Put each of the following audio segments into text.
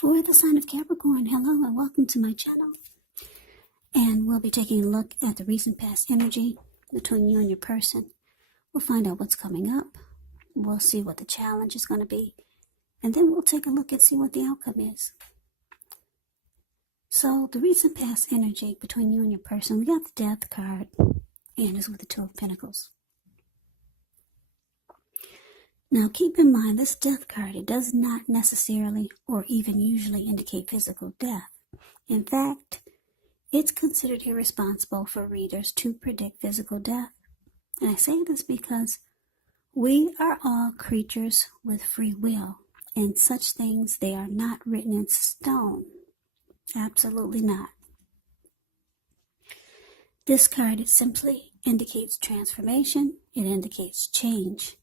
For the sign of Capricorn, hello and welcome to my channel. And we'll be taking a look at the recent past energy between you and your person. We'll find out what's coming up. We'll see what the challenge is going to be. And then we'll take a look and see what the outcome is. So the recent past energy between you and your person, we got the Death card, and it's with the Two of Pentacles. Now keep in mind, this Death card, it does not necessarily or even usually indicate physical death. In fact, it's considered irresponsible for readers to predict physical death. And I say this because we are all creatures with free will, and such things, they are not written in stone. Absolutely not. This card, it simply indicates transformation. It indicates change.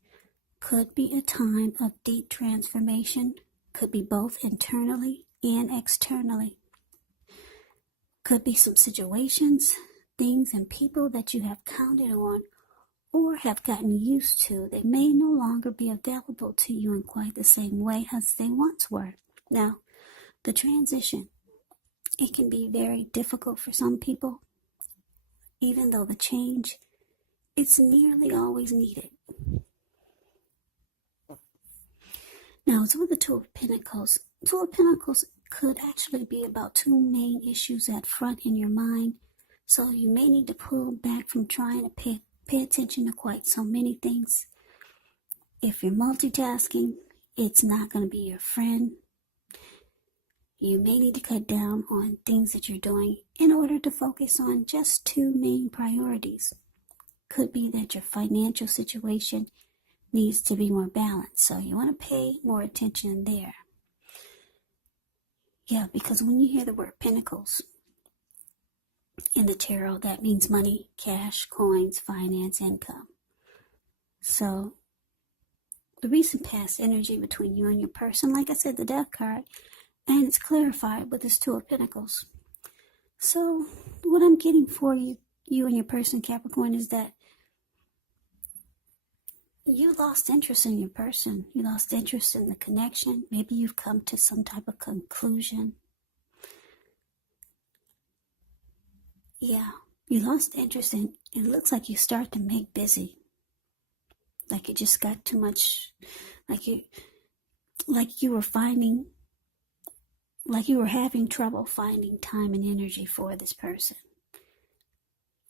Could be a time of deep transformation. Could be both internally and externally. Could be some situations, things, and people that you have counted on or have gotten used to. They may no longer be available to you in quite the same way as they once were. Now, the transition, it can be very difficult for some people, even though the change, it's nearly always needed. Now, it's with the Two of Pentacles. Two of Pentacles could actually be about two main issues at front in your mind. So you may need to pull back from trying to pay attention to quite so many things. If you're multitasking, it's not going to be your friend. You may need to cut down on things that you're doing in order to focus on just two main priorities. Could be that your financial situation needs to be more balanced, so you want to pay more attention there. Yeah, because when you hear the word Pentacles in the tarot, that means money, cash, coins, finance, income. So the recent past energy between you and your person, like I said, the Death card, and it's clarified with this Two of Pentacles. So what I'm getting for you and your person, Capricorn, is that you lost interest in your person. You lost interest in the connection. Maybe you've come to some type of conclusion. Yeah, you lost interest in, it looks like you start to make busy. Like you just got too much, like you were having trouble finding time and energy for this person.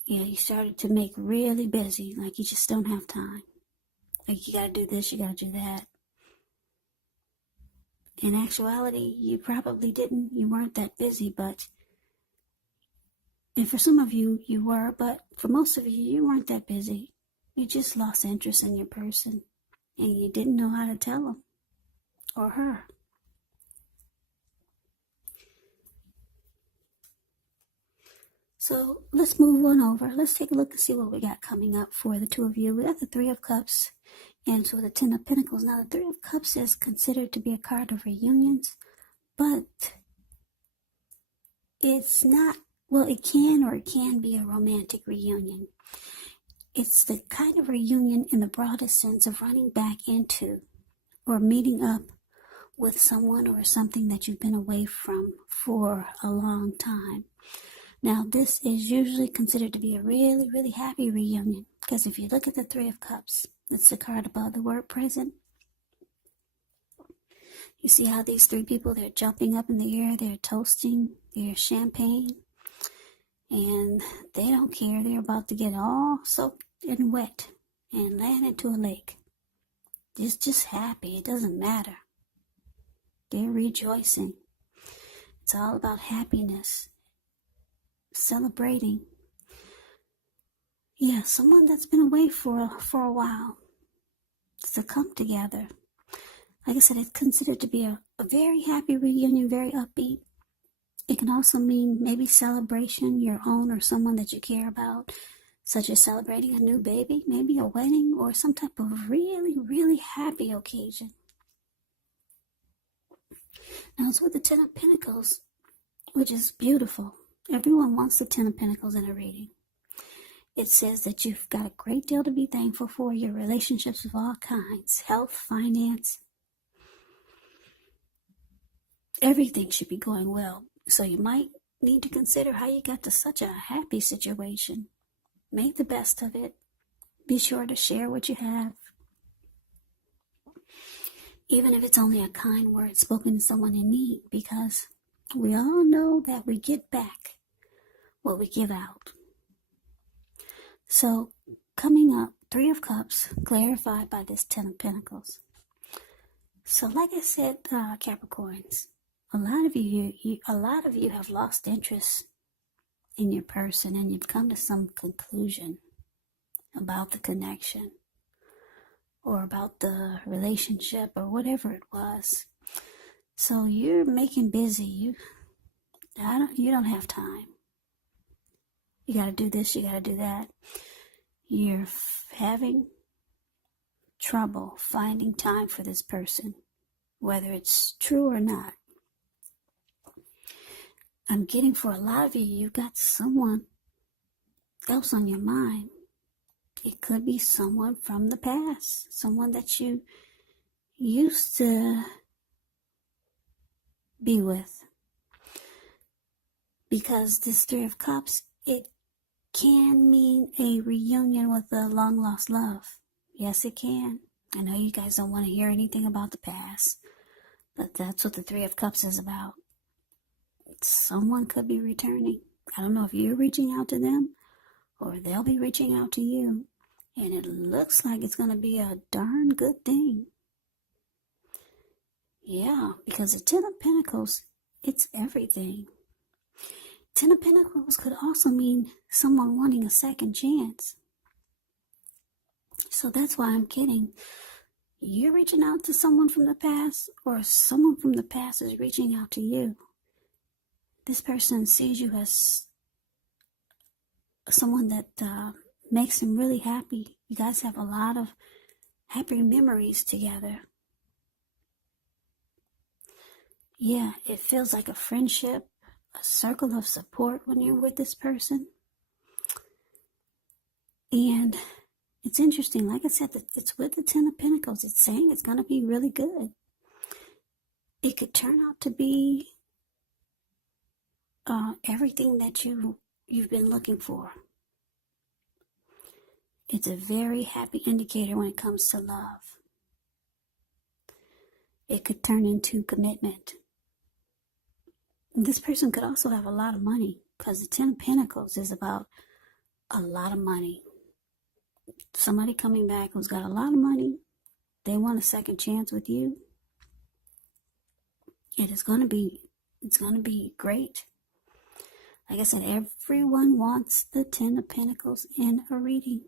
Yeah, you started to make really busy, like you just don't have time. Like you gotta do this, you gotta do that. In actuality, you probably you weren't that busy, and for some of you, you were, but for most of you, you weren't that busy. You just lost interest in your person, and you didn't know how to tell him or her. So let's move on over. Let's take a look and see what we got coming up for the two of you. We got the Three of Cups and so the Ten of Pentacles. Now the Three of Cups is considered to be a card of reunions, but it's not, well, it can be a romantic reunion. It's the kind of reunion in the broadest sense of running back into or meeting up with someone or something that you've been away from for a long time. Now, this is usually considered to be a really, really happy reunion, because if you look at the Three of Cups, it's the card above the word present. You see how these three people, they're jumping up in the air, they're toasting their champagne, and they don't care. They're about to get all soaked and wet and land into a lake. It's just happy. It doesn't matter. They're rejoicing. It's all about happiness. Celebrating. Yeah, someone that's been away for a while to come together. Like I said, it's considered to be a very happy reunion, very upbeat. It can also mean maybe celebration, your own or someone that you care about, such as celebrating a new baby, maybe a wedding, or some type of really, really happy occasion. Now it's with the Ten of Pentacles, which is beautiful. Everyone wants the Ten of Pentacles in a reading. It says that you've got a great deal to be thankful for, your relationships of all kinds, health, finance, everything should be going well. So you might need to consider how you got to such a happy situation. Make the best of it. Be sure to share what you have. Even if it's only a kind word spoken to someone in need, because we all know that we get back what we give out. So, coming up, 3 of Cups, clarified by this 10 of Pentacles. So, like I said, Capricorns, a lot of you have lost interest in your person, and you've come to some conclusion about the connection or about the relationship or whatever it was. So you're making busy. You don't have time. You got to do this, you got to do that. You're having trouble finding time for this person, whether it's true or not. I'm getting, for a lot of you, you've got someone else on your mind. It could be someone from the past, someone that you used to be with. Because this 3 of Cups, it can mean a reunion with a long-lost love. Yes, it can. I know you guys don't want to hear anything about the past, but that's what the 3 of Cups is about. Someone could be returning. I don't know if you're reaching out to them or they'll be reaching out to you. And it looks like it's going to be a darn good thing. Yeah, because the 10 of Pentacles, it's everything. 10 of Pentacles could also mean someone wanting a second chance. So that's why I'm getting, you're reaching out to someone from the past, or someone from the past is reaching out to you. This person sees you as someone that makes them really happy. You guys have a lot of happy memories together. Yeah, it feels like a friendship, a circle of support when you're with this person. And it's interesting, like I said, that it's with the 10 of Pentacles. It's saying it's going to be really good. It could turn out to be everything that you've been looking for. It's a very happy indicator when it comes to love. It could turn into commitment. This person could also have a lot of money, because the 10 of Pentacles is about a lot of money. Somebody coming back who's got a lot of money, they want a second chance with you. And it's going to be great. Like I said, everyone wants the 10 of Pentacles in a reading.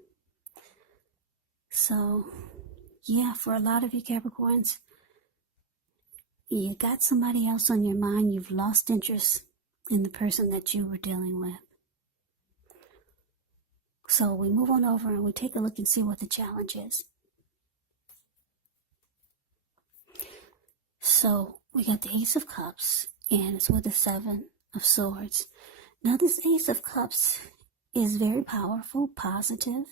So, yeah, for a lot of you Capricorns, you got somebody else on your mind. You've lost interest in the person that you were dealing with. So we move on over and we take a look and see what the challenge is. So we got the Ace of Cups, and it's with the 7 of Swords. Now this Ace of Cups is very powerful, positive,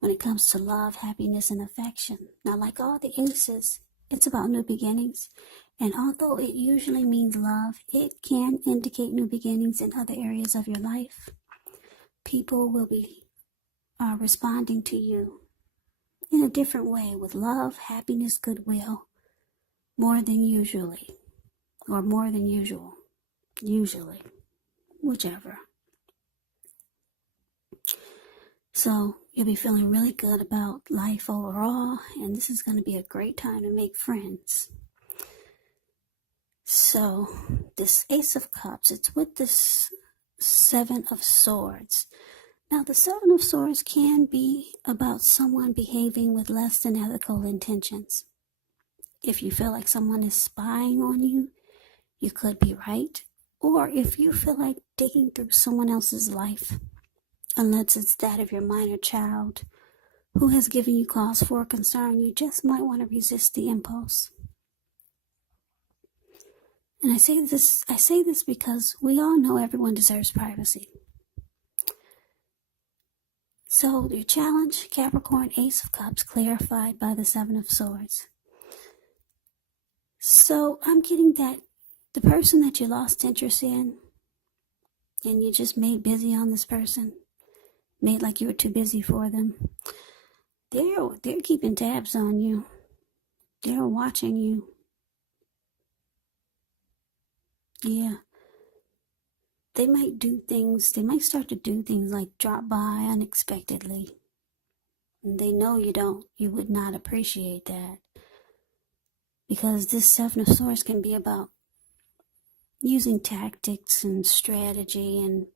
when it comes to love, happiness, and affection. Now, like all the aces, it's about new beginnings. And although it usually means love, it can indicate new beginnings in other areas of your life. People will be responding to you in a different way, with love, happiness, goodwill, more than usually, or more than usual, usually, whichever. So you'll be feeling really good about life overall, and this is going to be a great time to make friends. So this Ace of Cups, it's with this 7 of Swords. Now the 7 of Swords can be about someone behaving with less than ethical intentions. If you feel like someone is spying on you, you could be right. Or if you feel like digging through someone else's life, unless it's that of your minor child who has given you cause for concern, you just might want to resist the impulse. And I say this because we all know everyone deserves privacy. So your challenge, Capricorn, Ace of Cups, clarified by the 7 of Swords. So I'm getting that The person that you lost interest in, and you just made busy on this person, made like you were too busy for them, they're keeping tabs on you. They're watching you. Yeah. They might start to do things like drop by unexpectedly. And they know you would not appreciate that. Because this Seven of Swords can be about using tactics and strategy and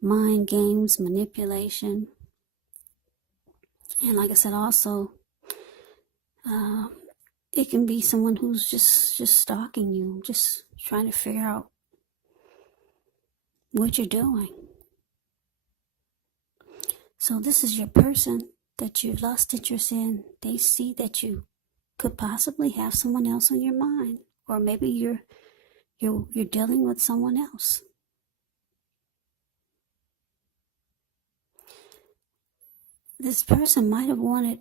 mind games, manipulation. And like I said, also, it can be someone who's just stalking you, just trying to figure out what you're doing. So this is your person that you've lost interest in. They see that you could possibly have someone else on your mind, or maybe you're dealing with someone else. This person might have wanted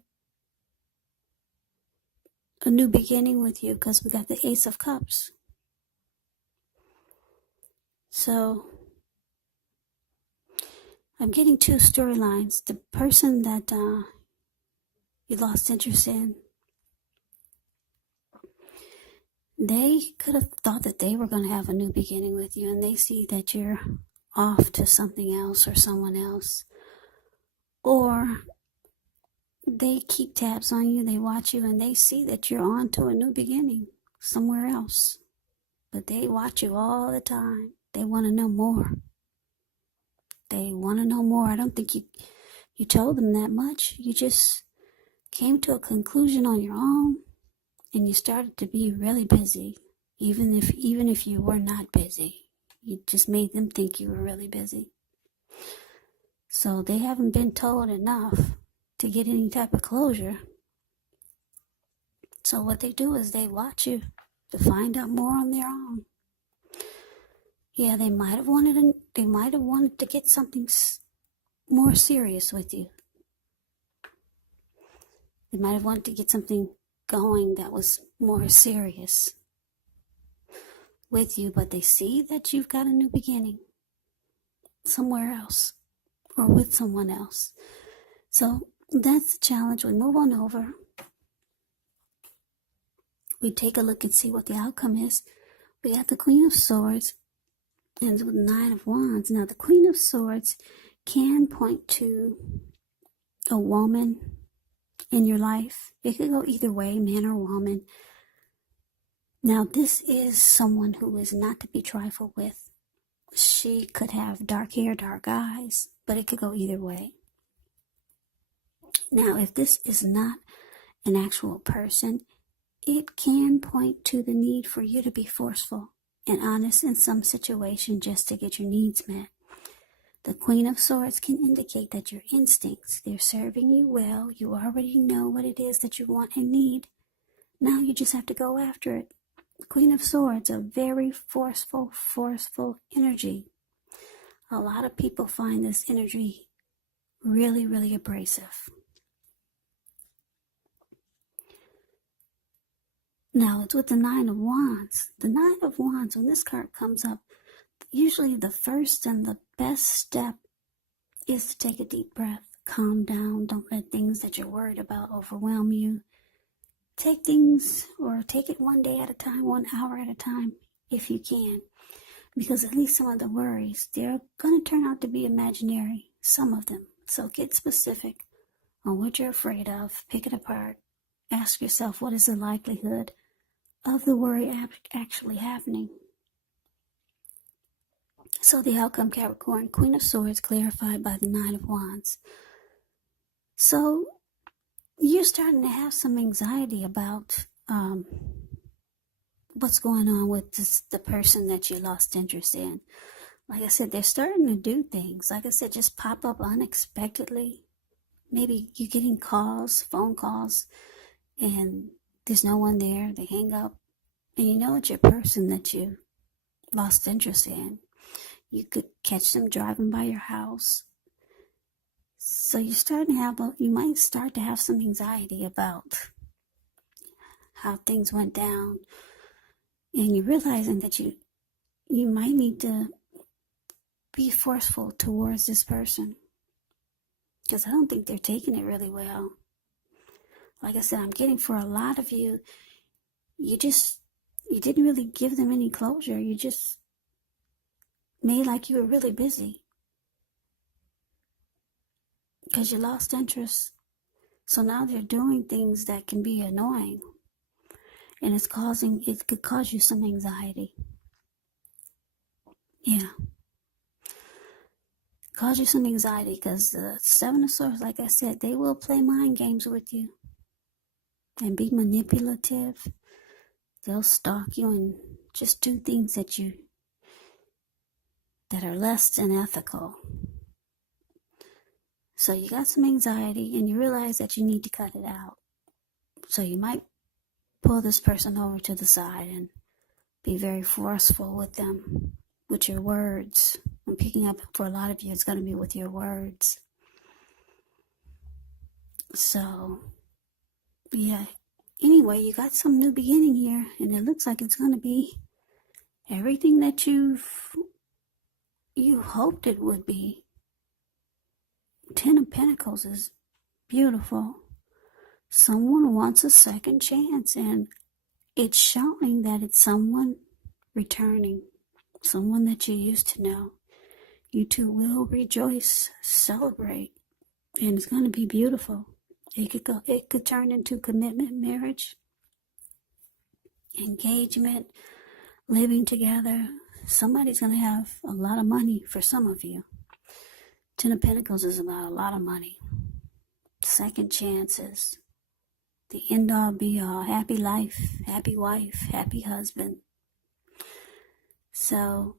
a new beginning with you because we got the Ace of Cups. So I'm getting two storylines. The person that you lost interest in, they could have thought that they were going to have a new beginning with you, and they see that you're off to something else or someone else. Or they keep tabs on you, they watch you, and they see that you're on to a new beginning somewhere else. But they watch you all the time. They want to know more. They want to know more. I don't think you told them that much. You just came to a conclusion on your own, and you started to be really busy, even if you were not busy. You just made them think you were really busy. So they haven't been told enough to get any type of closure. So what they do is they watch you to find out more on their own. Yeah, they might have wanted to get something more serious with you. They might have wanted to get something going that was more serious with you, but they see that you've got a new beginning somewhere else or with someone else. So that's the challenge. We move on over. We take a look and see what the outcome is. We got the Queen of Swords and with the Nine of Wands. Now, the Queen of Swords can point to a woman in your life. It could go either way, man or woman. Now, this is someone who is not to be trifled with. She could have dark hair, dark eyes, but it could go either way. Now, if this is not an actual person, it can point to the need for you to be forceful and honest in some situation just to get your needs met. The Queen of Swords can indicate that your instincts, they're serving you well. You already know what it is that you want and need. Now you just have to go after it. Queen of Swords, a very forceful energy. A lot of people find this energy really, really abrasive. Now, it's with the Nine of Wands. The Nine of Wands, when this card comes up, usually the first and the best step is to take a deep breath. Calm down. Don't let things that you're worried about overwhelm you. Take it one day at a time, 1 hour at a time, if you can. Because at least some of the worries, they're going to turn out to be imaginary, some of them. So get specific on what you're afraid of. Pick it apart. Ask yourself, what is the likelihood of the worry actually happening? So the outcome, Capricorn, Queen of Swords, clarified by the Nine of Wands. So you're starting to have some anxiety about what's going on with the person that you lost interest in. Like I said, they're starting to do things. Like I said, just pop up unexpectedly. Maybe you're getting calls, phone calls, and there's no one there. They hang up, and you know it's your person that you lost interest in. You could catch them driving by your house. So you might start to have some anxiety about how things went down, and you're realizing that you you might need to be forceful towards this person, because I don't think they're taking it really well. Like I said, I'm getting for a lot of you, you didn't really give them any closure. You just made like you were really busy because you lost interest. So now they're doing things that can be annoying, and it could cause you some anxiety. Yeah. Cause you some anxiety because the Seven of Swords, like I said, they will play mind games with you and be manipulative. They'll stalk you and just do things that are less than ethical. So you got some anxiety and you realize that you need to cut it out. So you might pull this person over to the side and be very forceful with them, with your words. I'm picking up for a lot of you, it's going to be with your words. So, yeah. Anyway, you got some new beginning here, and it looks like it's going to be everything that you hoped it would be. 10 of Pentacles is beautiful. Someone wants a second chance, and it's showing that it's someone returning, someone that you used to know. You two will rejoice, celebrate, and it's going to be beautiful. It could turn into commitment, marriage, engagement, living together. Somebody's going to have a lot of money for some of you. 10 of Pentacles is about a lot of money. Second chances. The end all be all. Happy life, happy wife, happy husband. So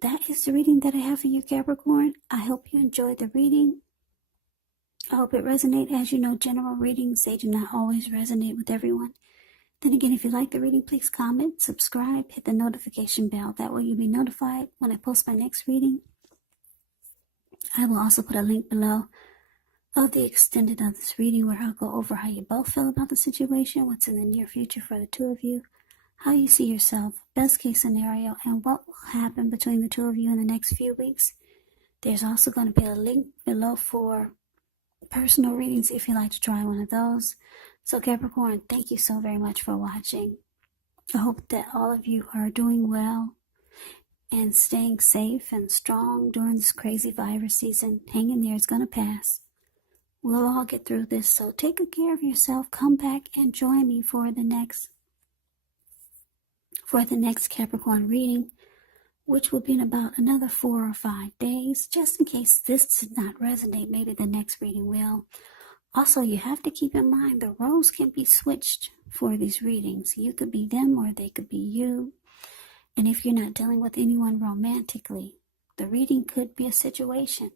that is the reading that I have for you, Capricorn. I hope you enjoyed the reading. I hope it resonates. As you know, general readings, they do not always resonate with everyone. Then again, if you like the reading, please comment, subscribe, hit the notification bell. That way you'll be notified when I post my next reading. I will also put a link below of the extended of this reading where I'll go over how you both feel about the situation, what's in the near future for the two of you, how you see yourself, best case scenario, and what will happen between the two of you in the next few weeks. There's also going to be a link below for personal readings if you'd like to try one of those. So Capricorn, thank you so very much for watching. I hope that all of you are doing well and staying safe and strong during this crazy virus season. Hang in there, it's going to pass. We'll all get through this, so take good care of yourself. Come back and join me for the next Capricorn reading, which will be in about another 4 or 5 days. Just in case this did not resonate, maybe the next reading will. Also, you have to keep in mind the roles can be switched for these readings. You could be them or they could be you. And if you're not dealing with anyone romantically, the reading could be a situation.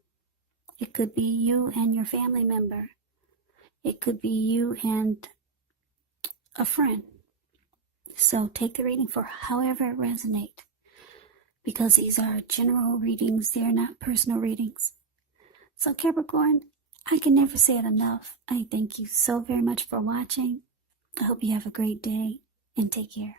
It could be you and your family member. It could be you and a friend. So take the reading for however it resonates, because these are general readings. They are not personal readings. So Capricorn, I can never say it enough. I thank you so very much for watching. I hope you have a great day and take care.